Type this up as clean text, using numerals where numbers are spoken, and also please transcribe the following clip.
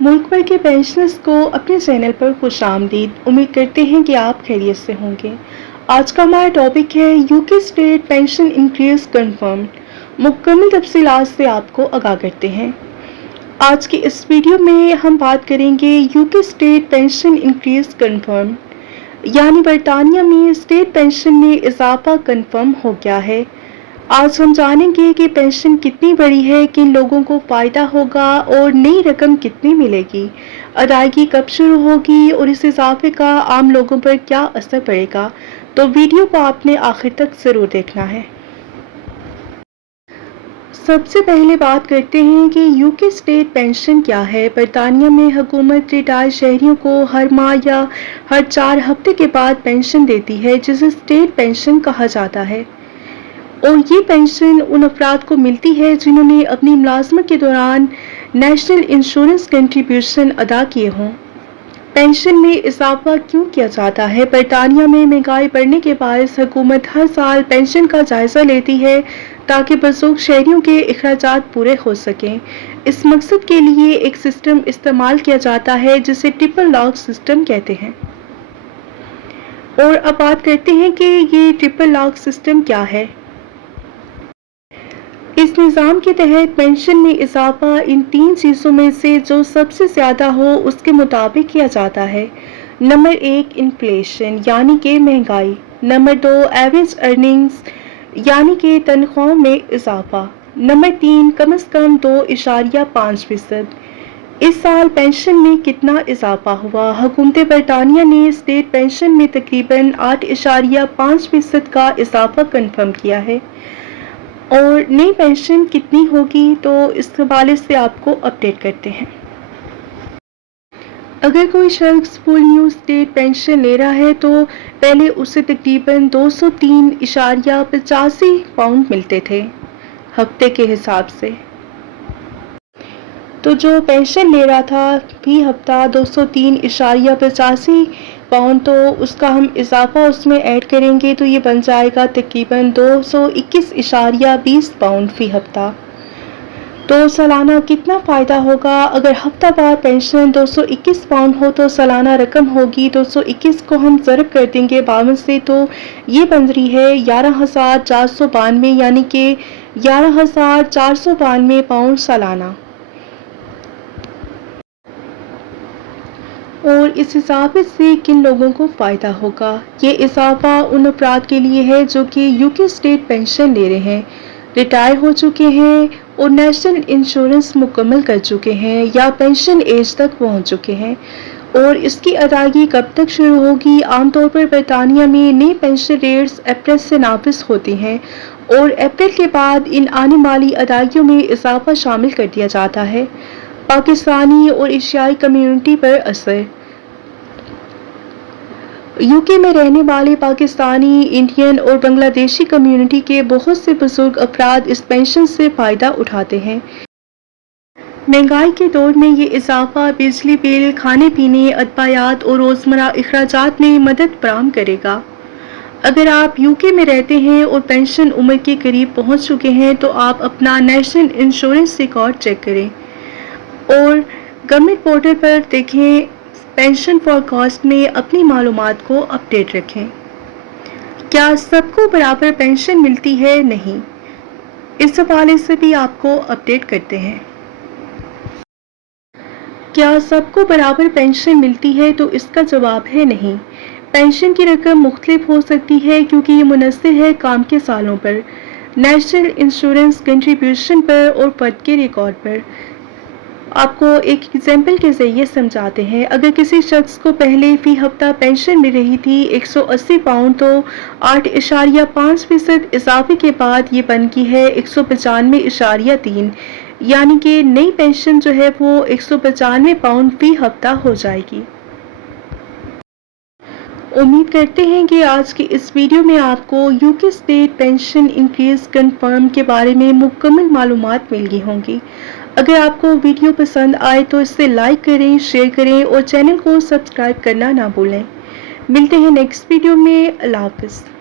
मुल्क भर के पेंशनर्स को अपने चैनल पर खुश आमदीद। उम्मीद करते हैं कि आप खैरियत से होंगे। आज का हमारा टॉपिक है UK state pension increase confirm. मुकम्मल तफसीलात से आपको आगाह करते हैं। आज की इस वीडियो में हम बात करेंगे UK state pension increase confirm, यानी बरतानिया में स्टेट पेंशन में इजाफा कंफर्म हो गया है। आज हम जानेंगे कि पेंशन कितनी बड़ी है, किन लोगों को फ़ायदा होगा और नई रकम कितनी मिलेगी, अदायगी कब शुरू होगी और इस इजाफे का आम लोगों पर क्या असर पड़ेगा। तो वीडियो को आपने आखिर तक ज़रूर देखना है। सबसे पहले बात करते हैं कि यूके स्टेट पेंशन क्या है। बरतानिया में हुकूमत रिटायर्ड शहरियों को हर माह या हर 4 हफ्ते के बाद पेंशन देती है, जिसे स्टेट पेंशन कहा जाता है। और ये पेंशन उन अफराद को मिलती है जिन्होंने अपनी मुलाजमत के दौरान नेशनल इंश्योरेंस कंट्रीब्यूशन अदा किए हों। पेंशन में इजाफा क्यों किया जाता है? बरतानिया में महंगाई बढ़ने के बायस हुकूमत हर साल पेंशन का जायजा लेती है ताकि बुजुर्ग शहरियों के अखराजात पूरे हो सकें। इस मकसद के लिए एक सिस्टम इस्तेमाल किया जाता है जिसे ट्रिपल लॉक सिस्टम कहते हैं। और अब बात करते हैं कि ये ट्रिपल लॉक सिस्टम क्या है। इस निज़ाम के तहत पेंशन में इजाफा इन 3 चीज़ों में से जो सबसे ज़्यादा हो उसके मुताबिक किया जाता है। नंबर 1 इन्फ्लेशन यानी कि महंगाई। नंबर 2 एवरेज अर्निंग्स यानी कि तनख्वाहों में इजाफा। नंबर 3 कम से कम 2.5%। इस साल पेंशन में कितना इजाफा हुआ? हुकूमत बरतानिया ने स्टेट पेंशन में तकरीबन 8.5% का इजाफा कन्फर्म किया है। और नई पेंशन कितनी होगी तो इस हवाले से आपको अपडेट करते हैं। अगर कोई शख्स फुल न्यू स्टेट पेंशन ले रहा है तो पहले उसे तकरीबन 203.85 पाउंड मिलते थे हफ्ते के हिसाब से। तो जो पेंशन ले रहा था फी हफ्ता 203.85 पाउंड, तो उसका हम इजाफा उसमें ऐड करेंगे तो ये बन जाएगा तकरीबन 221.20 पाउंड फी हफ्ता। तो सालाना कितना फ़ायदा होगा? अगर हफ्तावार पेंशन 221 पाउंड हो तो सालाना रकम होगी 221 को हम ज़रब कर देंगे 52 से, तो ये बन रही है 11,492, यानी कि 11,492 पाउंड सालाना। और इस इजाफे से किन लोगों को फ़ायदा होगा? ये इजाफा उन अफराद के लिए है जो कि यूके स्टेट पेंशन ले रहे हैं, रिटायर हो चुके हैं और नेशनल इंश्योरेंस मुकम्मल कर चुके हैं या पेंशन एज तक पहुंच चुके हैं। और इसकी अदायगी कब तक शुरू होगी? आमतौर पर बरतानिया में नई पेंशन रेट्स अप्रैल से नाफिज होती हैं और अप्रैल के बाद इन आने वाली अदायगियों में इजाफा शामिल कर दिया जाता है। पाकिस्तानी और एशियाई कम्युनिटी पर असर। यूके में रहने वाले पाकिस्तानी, इंडियन और बांग्लादेशी कम्युनिटी के बहुत से बुजुर्ग अफराद इस पेंशन से फ़ायदा उठाते हैं। महंगाई के दौर में ये इजाफा बिजली बिल, खाने पीने, अदवायात और रोज़मर्रा अखराजात में मदद फराहम करेगा। अगर आप यूके में रहते हैं और पेंशन उम्र के करीब पहुंच चुके हैं तो आप अपना नेशनल इंश्योरेंस रिकॉर्ड चेक करें और गवर्नमेंट पोर्टल पर देखें। पेंशन फॉरकास्ट में अपनी मालूमात को अपडेट रखें। क्या सबको बराबर पेंशन मिलती है? नहीं। इस हवाले से भी आपको अपडेट करते हैं। क्या सबको बराबर पेंशन मिलती है? तो इसका जवाब है नहीं। पेंशन की रकम मुख्तलिफ हो सकती है क्योंकि ये मुनहसर है काम के सालों पर, नेशनल इंश्योरेंस कंट्रीब्यूशन पर और फर्द के रिकॉर्ड पर। आपको एक एग्जाम्पल के ज़रिए समझाते हैं। अगर किसी शख्स को पहले फ़ी हफ्ता पेंशन मिल रही थी 180 पाउंड, तो 8.5% इजाफे के बाद ये बन गई है 195.3, यानी कि नई पेंशन जो है वो 195 पाउंड फ़ी हफ्ता हो जाएगी। उम्मीद करते हैं कि आज की इस वीडियो में आपको UK state pension increase confirm के बारे में मुकम्मल मालूमात मिल गई होंगी। अगर आपको वीडियो पसंद आए तो इसे लाइक करें, शेयर करें और चैनल को सब्सक्राइब करना ना भूलें। मिलते हैं नेक्स्ट वीडियो में। अल्लाह हाफ़िज़।